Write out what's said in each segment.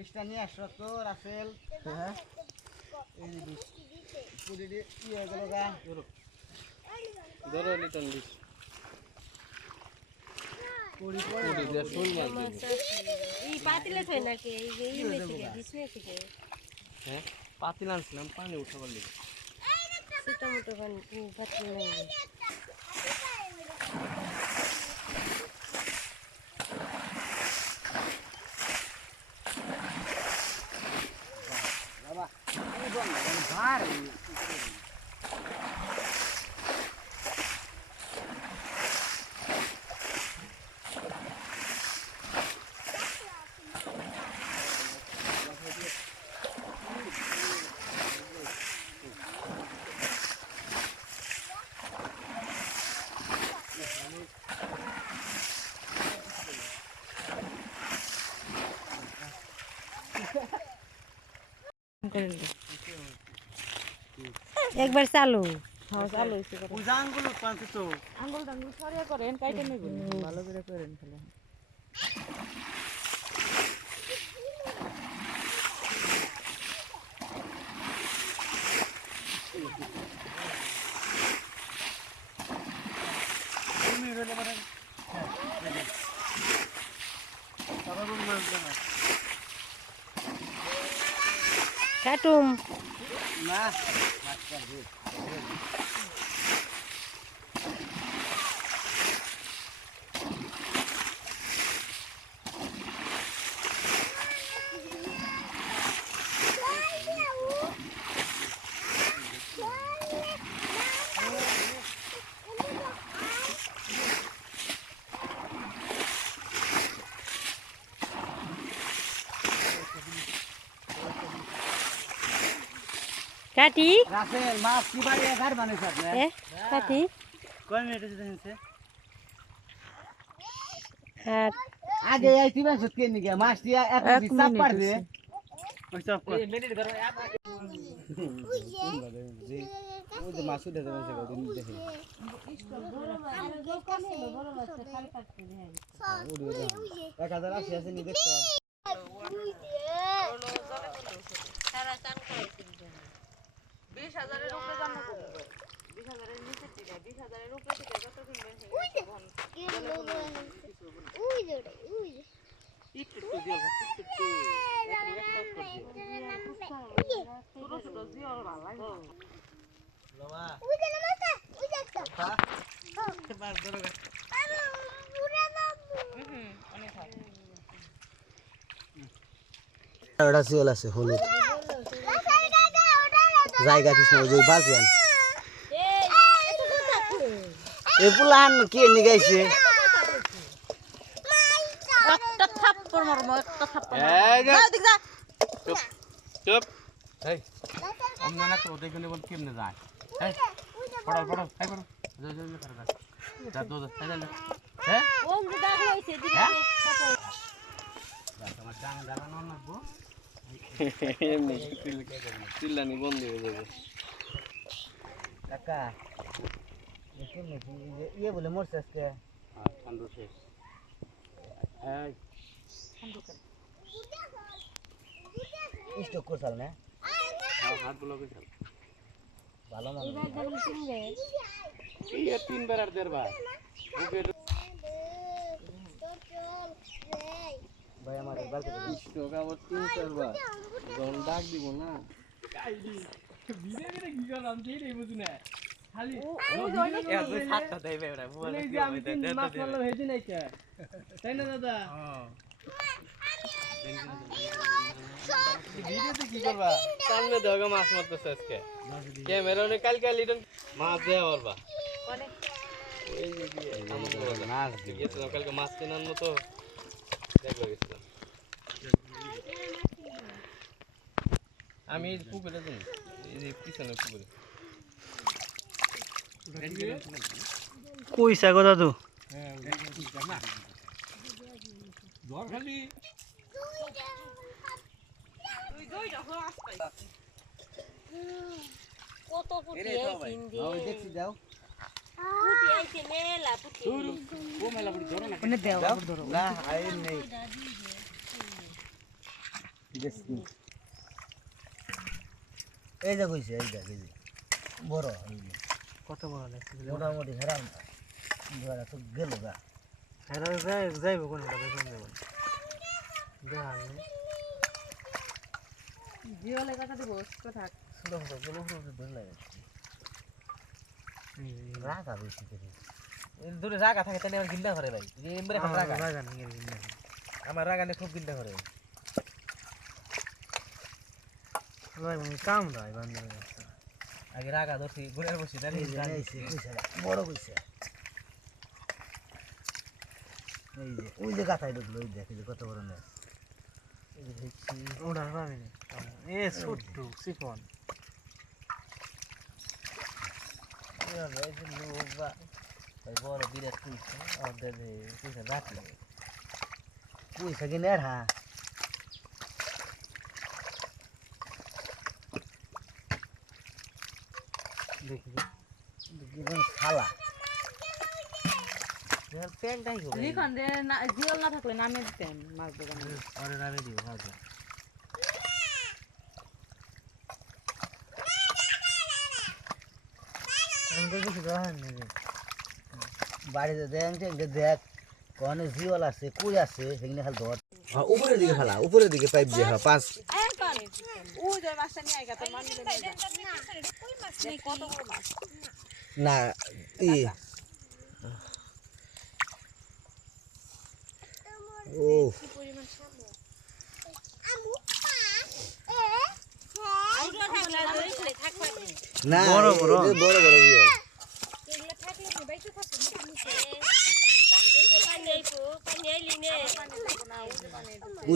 বিষটা নিয়ে আসো তো রাসেল। হ্যাঁ। ইয়ে হয়ে ধরো লিটন বিষ পাতিলে হ্যাঁ আনছিলাম পানি উঠাবার লিগে ছোট মোটো পাতিলে নেই বাবা এই বল ভার একবার চালু। হ্যাঁ চালু আঙ্গুল টাঙ্গুল সরিয়ে করেন কাইটে নেবেন ভালো করে করেন ফেলে তুমি রইলে পারেন তারপর রুম না কাটুম কাটি রাসেল মাছ কি বাড়ি ঘর বানাইছে আপনি এ কাটি কয় মিনিট হয়েছে দেখেছে আর আগে এই তিন মাস কে নিগে মাছ দিয়া এক এক মিনিট চাপ মিনিট পারবে ওই চাপ কর মিনিট ধরো যে মাছ উঠে যাবে দেখে এক হাজার আশি আছে নি দেখছ বিশ হাজারের উপরে দাম কমবে বিশ হাজারের নিচের দিকে বিশ হাজারের উপরে থেকে যত কিনবেন একটু একটু দিয়ে অল্প, একটু একটু একটু এক কাজ করে দিও। ছোট ছোট জিওর ভালো লাগে বাবা মাছ ধরো গা। অনেক হয় ওটা শিওল আছে হলুদ জায়গা কৃষ্ণ ওই যে বালতি আন এ পুলান কে নিগাইছে একটা থাপ্পড় মারবো একটা থাপ্পড় এই যে, যা দিক যা। চুপ চুপ। এই আমরা না তো দেখুন বল কেমনে যায়? এই পড়ো পড়ো এই পড়ো যা যা যা করে যা দো যা যা হ্যাঁ? ও দাগ হইছে দিকে তোমার ডান ডান নাকবো এমনি চিল্লানি বন্ধ হয়ে যাবে। কাকা যে ইয়ে বলে মরছে আজকে। ঠান্ডা শেষ স্টক করছাল না হাত ব্লকে চল ভালো কিনবে এই তিনবার আর দেড়বার ভাই আমার এই স্টক আবার তিন ডাক দিব না। মাছ মারতেছে আজকে। ক্যামেরা অনেক কালকে লিটন মাছ দেওয়া পারবা গেছিলাম কালকে মাছ কেনার মতো দেখবে গেছিলাম। আমি পুকুরে যাই পিছনে পুকুরে। কইসা গো দাদু? কত পুটি এই তিন দিন ওই দেখছি দাও। পুটি আইছে মেলা পুটি। ও মেলা বুড়ি ধরো না। দেও দাও। না আই নেই। দেখছি। এই যে কইছে এই দেখ বড় এই যে। কত বড় লাগছে মোটামুটি হেরাম ধরা তো গেল গা। হ্যাঁ যাই যাইব কোন কথা বেতন দেব দেখা জিওলে কথা দিব কথা। ছোট ছোটগুলো উপরে ধরে লাগে। রাগা বেশি করে। দূরে রাগা থাকে তাহলে আমার গিল্লা করে ভাই। যে এমবারে রাগা। রাগা নেই আমার রাগা নেই খুব গিল্লা করে ভাই কাম রাই বান্দর আগে রাগা ধরছি গুড়ের বসি তাহলে এই যে এইছে, কইছে না, বড় কইছে এই যে ওই যে গাথায় ঢুকলো ওই দেখ যে কত বড় নেয় ওটা পাবি না এ ছোট্ট সিফন বড় বিরাট কইছে রাখল। কইছে কি নেড়। হ্যাঁ দেখি খালা। লিখন রে না জিওল না থাকলে নামে দিতেন মাছ দোকানে পরে নামে দিব হয়তো আমি তো কিছু দেওয়া হয়নি রে বাড়িতে দেখ দেখ কনে জিওল আছে কই আছে সেখানে খালি ধর। উপরের দিকে খালা উপরের দিকে পাইপ দিয়ে হ্যাঁ পাঁচ বড় না ই। ও না বড় বড়। বড় বড়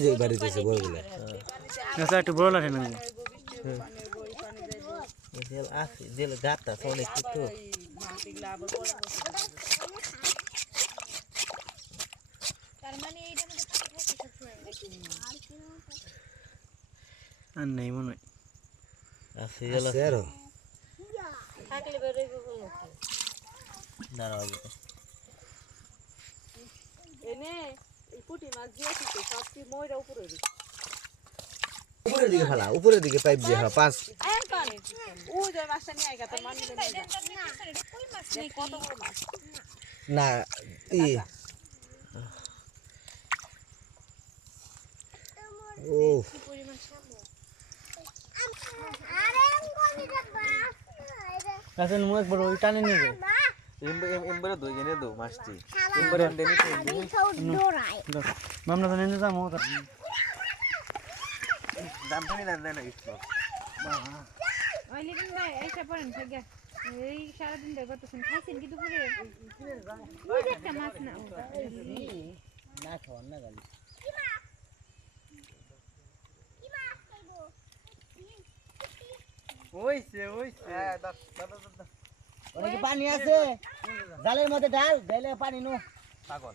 জিওল বাড়িতে আছে বড়গুলো। আচ্ছা একটু বড় লাগে না আছে জেল গাতা অনেক কিছু আর নেই মনে হয় আছে জেল আছে আরও থাকলে বেরোইব দাঁড়াও এনে এই পুঁটি মাছ দিয়ে সব কি ময়রা উপরে দিতে উপরের দিকে খালা উপরের দিকে পাইপ দিয়ে হ্যাঁ পাঁচ বড় না ই। ও আচ্ছা মু একবার ওই টানে নিয়ে যাও এমবারে দুই জনে দো মাছটি। এমবারে আনতে মামলা যাব দাম টানি দাম দেয় না কিছু ওই লিখন ভাই এইসব পড়েন থেকে এই সারাদিন ধরে করতেছেন। খাইছেন কি দুপুরে? ওই যে একটা মাছ না না খাওয়ার না গালি ওইছে ওইছে অনেক পানি আছে। জালের মধ্যে ডাল ডালে পানি নো। পাগল।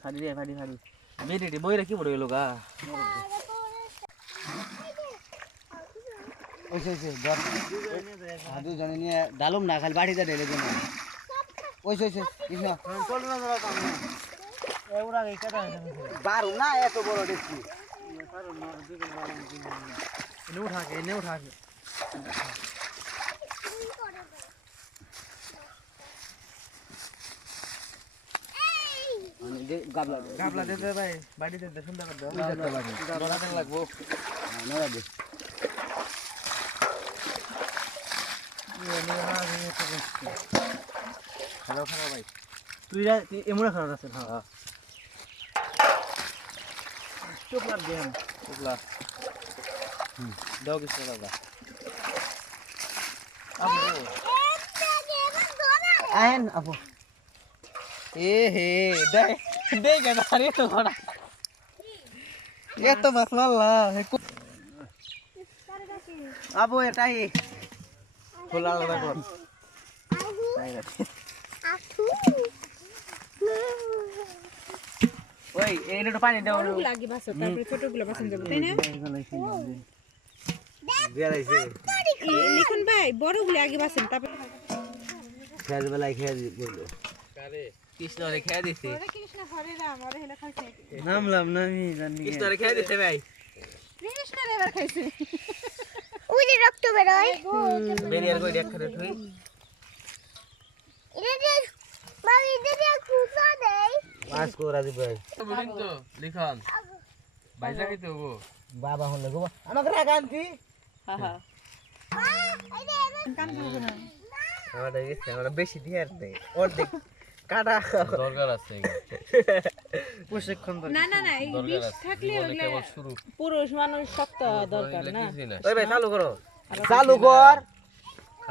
ভাদি মেরে রে বইরা কি বড় গেল গা ওই ডালুম না খালি বাড়িতে ঢেলে দিন ওই ওই কৃষ্ণ হ্যাঁ, চল না দাদা কামে এউরা গইকা দাও বারু না এত বড় দেখছি। এনে উঠা কে এনে উঠা কে মানে গাবলা গাবলা দে দে ভাই বাড়ি দে সুন্দর করে দাও গাবলা লাগবো। হ্যাঁ, খারাপ খারাপ ভাই। তুই তুই এমন খারাপ আছে হ্যাঁ। চোখলার দিয়ে চুকলা দাও কিছু দাদা আহেন আপু। এ হে দে দে কেন আরে তো ঘোড়া এত মাছ মারলা আপু এটাই খোলা আলাদা কর। ওই এই একটু পানি দাও তারপরে ছোটগুলো তাই না? বেড়াইছে লিখুন ভাই বড়গুলো আগে বাসেন তারপরে খেয়াল বেলায় খেয়াল বলল কারে কৃষ্ণ রে খেয়ে দিছে। হরে কৃষ্ণ হরে রাম হরে হেলা খাইছে। নামলাম না আমি জানি কৃষ্ণ রে খেয়ে দিছে ভাই। কৃষ্ণ রে এবার খাইছে। ওই রক্ত বেরোয় বেরিয়ার কই দেখ করে তুই এটা যে বাবি হলে গো আমাকে আমরা বেশি দিয়ে আর দেই অর্ধেক কাটা দরকার আছে প্রশিক্ষণ না। না না বিষ থাকলে ওগুলা শুরু পুরুষ মানুষ শক্ত দরকার না। না ওই ভাই চালু করো। চালু কর।